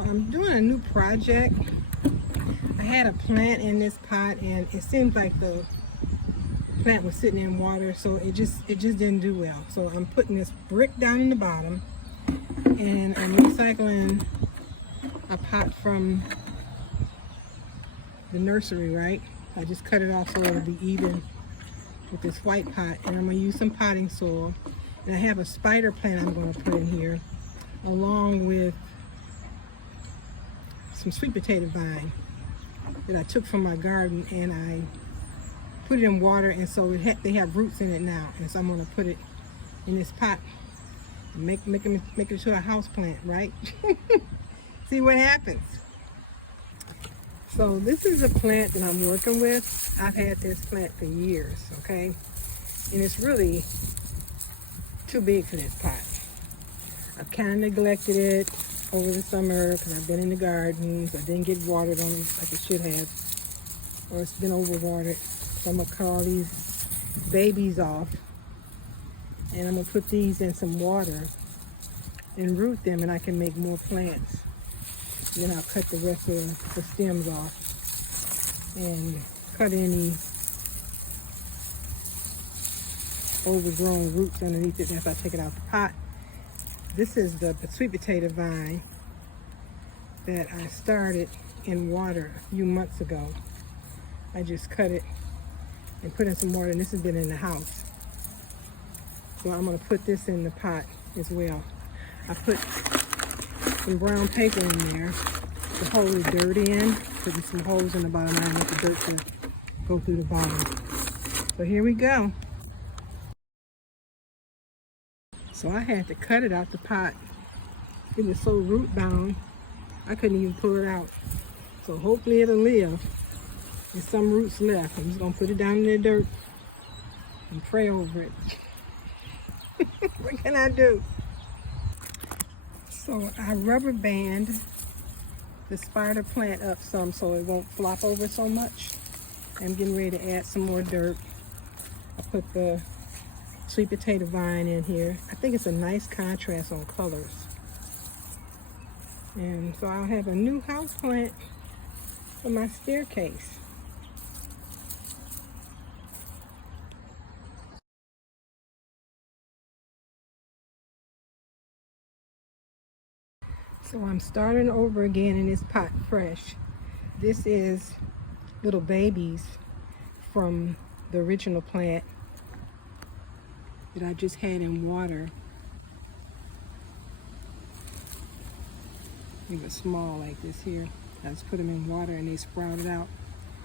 I'm doing a new project. I had a plant in this pot and it seems like the plant was sitting in water, so it just didn't do well. So I'm putting this brick down in the bottom and I'm recycling a pot from the nursery, right? I just cut it off so it'll be even with this white pot, and I'm going to use some potting soil. And I have a spider plant I'm going to put in here along with some sweet potato vine that I took from my garden, and I put it in water, and so they have roots in it now, and so I'm going to put it in this pot and make it to a house plant, right? See what happens. So this is a plant that I'm working with. I've had this plant for years, okay? And it's really too big for this pot. I've kind of neglected it over the summer because I've been in the garden, so I didn't get watered on it like it should have, or it's been overwatered. So I'm gonna cut all these babies off, and I'm gonna put these in some water and root them, and I can make more plants. Then I'll cut the rest of the stems off and cut any overgrown roots underneath it as I take it out the pot. This is the sweet potato vine that I started in water a few months ago. I just cut it and put in some water, and this has been in the house. So I'm going to put this in the pot as well. I put some brown paper in there to hold the dirt in, putting some holes in the bottom. I want the dirt to go through the bottom. So here we go. So I had to cut it out the pot. It was so root bound, I couldn't even pull it out. So hopefully it'll live. There's some roots left. I'm just gonna put it down in the dirt and pray over it. What can I do? So I rubber band the spider plant up some so it won't flop over so much. I'm getting ready to add some more dirt. I put the sweet potato vine in here. I think it's a nice contrast on colors. And so I'll have a new house plant for my staircase. So I'm starting over again in this pot fresh. This is little babies from the original plant that I just had in water. They were small like this here. I just put them in water and they sprouted out.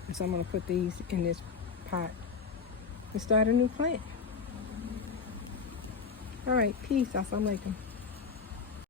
And so I'm going to put these in this pot and start a new plant. All right, peace. Assalamu alaikum.